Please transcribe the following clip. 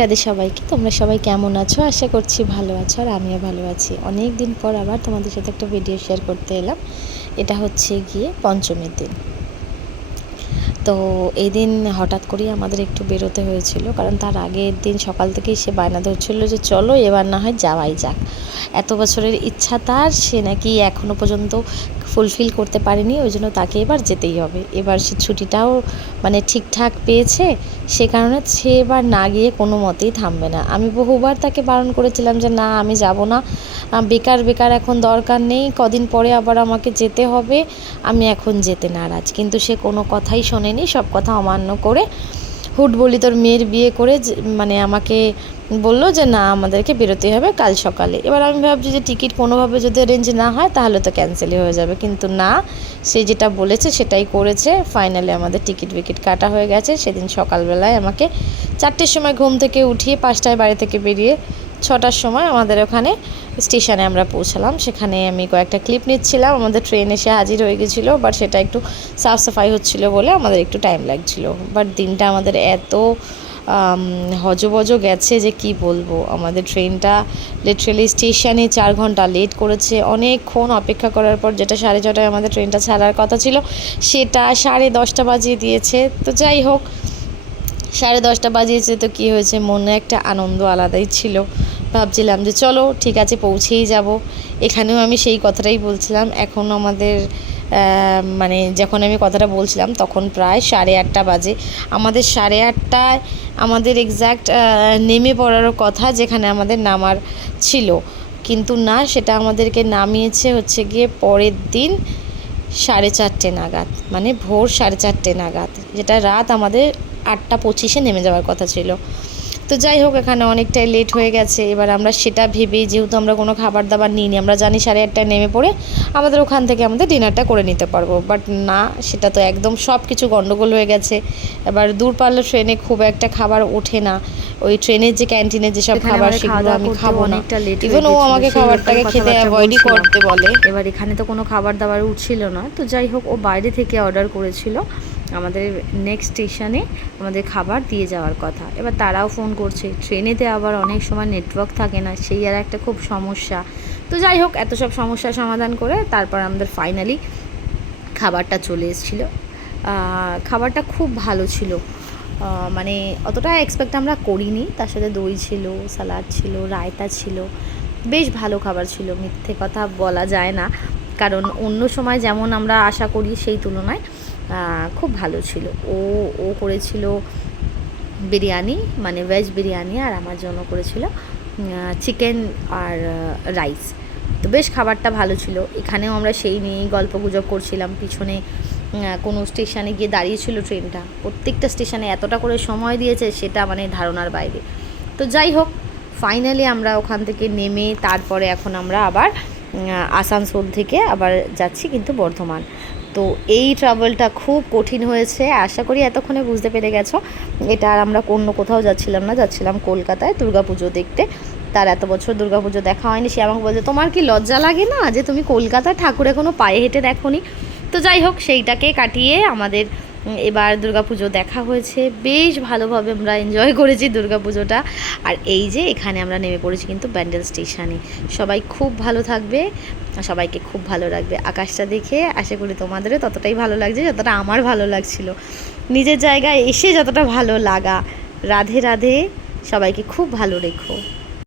রাধে সবাইকে। তোমরা সবাই কেমন আছো? আশা করছি ভালো আছো, আর আমিও ভালো আছি। অনেক দিন পর আবার তোমাদের সাথে একটা ভিডিও শেয়ার করতে এলাম। এটা হচ্ছে গিয়ে পঞ্চমীর দিন। তো এই দিন হঠাৎ করেই আমাদের একটু বেরোতে হয়েছিল, কারণ তার আগের দিন সকাল থেকেই সে বায়না ধরছিল যে চলো এবার না হয় যাওয়াই যাক। এত বছরের ইচ্ছা তার, সে নাকি এখনও পর্যন্ত ফুলফিল করতে পারেনি, ওই জন্য তাকে এবার যেতেই হবে। এবার সে ছুটিটাও মানে ঠিকঠাক পেয়েছে, সে কারণে সে এবার না গিয়ে কোনো মতেই থামবে না। আমি বহুবার তাকে বারণ করেছিলাম যে না, আমি যাব না, বেকার বেকার এখন দরকার নেই, কদিন পরে আবার আমাকে যেতে হবে, আমি এখন যেতে নারাজ। কিন্তু সে কোনো কথাই শোনেনি, সব কথা অমান্য করে হুট বলি তোর মেয়ের বিয়ে করে মানে আমাকে বললো যে না, আমাদেরকে বেরোতে হবে কাল সকালে। এবার আমি ভাবছি যে টিকিট কোনোভাবে যদি অ্যারেঞ্জ না হয় তাহলে তো ক্যান্সেলই হয়ে যাবে, কিন্তু না, সে যেটা বলেছে সেটাই করেছে। ফাইনালি আমাদের টিকিট কাটা হয়ে গেছে। সেদিন সকালবেলায় আমাকে 4টের সময় ঘুম থেকে উঠিয়ে 5টায় বাড়ি থেকে বেরিয়ে 6টার সময় আমাদের ওখানে স্টেশনে আমরা পৌঁছালাম। সেখানে আমি কয়েকটা ক্লিপ নিচ্ছিলাম। আমাদের ট্রেন এসে হাজির হয়ে গেছিলো, বাট সেটা একটু সাফ সাফাই হচ্ছিলো বলে আমাদের একটু টাইম লাগছিলো। বাট দিনটা আমাদের এত হজবজ গেছে যে কি বলবো। আমাদের ট্রেনটা লিটারালি স্টেশনে 4 ঘন্টা লেট করেছে। অনেকক্ষণ অপেক্ষা করার পর, যেটা 6:30টায় আমাদের ট্রেনটা ছাড়ার কথা ছিল, সেটা 10:30 বাজিয়ে দিয়েছে। তো যাই হোক, 10:30 বাজিয়েছে তো কী হয়েছে, মনে একটা আনন্দ আলাদাই ছিল। ভাবছিলাম যে চলো ঠিক আছে, পৌঁছেই যাব। এখানেও আমি সেই কথাটাই বলছিলাম। এখন আমাদের মানে যখন আমি কথাটা বলছিলাম তখন প্রায় 8:30 বাজে। আমাদের 8:30টায় আমাদের এক্স্যাক্ট নেমে পড়ারও কথা, যেখানে আমাদের নামার ছিল, কিন্তু না, সেটা আমাদেরকে নামিয়েছে হচ্ছে গিয়ে পরের দিন 4:30 নাগাদ, মানে ভোর 4:30 নাগাদ, যেটা রাত আমাদের 8:25 নেমে যাওয়ার কথা ছিল। তো যাই হোক, এখানে অনেকটাই লেট হয়ে গেছে। এবার আমরা সেটা ভেবেই, যেহেতু আমরা কোনো খাবার দাবার নিইনি, আমরা জানি 8:30টায় নেমে পড়ে আমাদের ওখান থেকে আমাদের ডিনারটা করে নিতে পারবো, বাট না, সেটা তো একদম সব কিছু গন্ডগোল হয়ে গেছে। এবার দূরপাল্লার ট্রেনে খুব একটা খাবার ওঠে না। ওই ট্রেনের যে ক্যান্টিনে যেসব খাবার, সেগুলো আমি খাবো না। ইভেন ও আমাকে খাবারটাকে খেতে অ্যাভয়েডই করতে বলে। এবার এখানে তো কোনো খাবার দাবার উঠছিল না, তো যাই হোক, ও বাইরে থেকে অর্ডার করেছিল আমাদের নেক্সট স্টেশনে আমাদের খাবার দিয়ে যাওয়ার কথা। এবার তারাও ফোন করছে, ট্রেনেতে আবার অনেক সময় নেটওয়ার্ক থাকে না, সেই আর একটা খুব সমস্যা। তো যাই হোক, এত সব সমস্যার সমাধান করে তারপর আমাদের ফাইনালি খাবারটা চলে এসেছিলো। খাবারটা খুব ভালো ছিল, মানে অতটা এক্সপেক্ট আমরা করিনি। তার সাথে দই ছিল, স্যালাড ছিল, রায়তা ছিল, বেশ ভালো খাবার ছিল, মিথ্যে কথা বলা যায় না। কারণ অন্য সময় যেমন আমরা আশা করি সেই তুলনায় খুব ভালো ছিল। ও করেছিল বিরিয়ানি, মানে ভেজ বিরিয়ানি, আর আমার জন্য করেছিল চিকেন আর রাইস। তো বেশ খাবারটা ভালো ছিল। এখানেও আমরা সেই নিয়েই গল্পগুজব করছিলাম। পিছনে কোনো স্টেশনে গিয়ে দাঁড়িয়েছিল ট্রেনটা, প্রত্যেকটা স্টেশনে এতটা করে সময় দিয়েছে, সেটা মানে ধারণার বাইরে। তো যাই হোক, ফাইনালি আমরা ওখান থেকে নেমে তারপরে এখন আমরা আবার আসানসোল থেকে আবার যাচ্ছি কিন্তু বর্ধমান। তো এই ট্রাভেলটা খুব কঠিন হয়েছে, আশা করি এতক্ষণে বুঝতে পেরে গেছো। এটা আর আমরা অন্য কোথাও যাচ্ছিলাম না, যাচ্ছিলাম কলকাতায় দুর্গাপুজো দেখতে। তার এত বছর দুর্গাপুজো দেখা হয়নি। সে আমাকে বলছে, তোমার কি লজ্জা লাগে না যে তুমি কলকাতায় ঠাকুরে কোনো পায়ে হেঁটে দেখোনি? তো যাই হোক, সেইটাকে কাটিয়ে আমাদের এবার দুর্গাপুজো দেখা হয়েছে। বেশ ভালোভাবে আমরা এনজয় করেছি দুর্গাপুজোটা। আর এই যে এখানে আমরা নেমে পড়েছি কিন্তু ব্যান্ডেল স্টেশনে। সবাই খুব ভালো থাকবে, সবাইকে খুব ভালো লাগবে। আকাশটা দেখে আশা করি তোমাদেরও ততটাই ভালো লাগছে যতটা আমার ভালো লাগছিল। নিজের জায়গায় এসে যতটা ভালো লাগা। রাধে রাধে, সবাইকে খুব ভালো রেখো।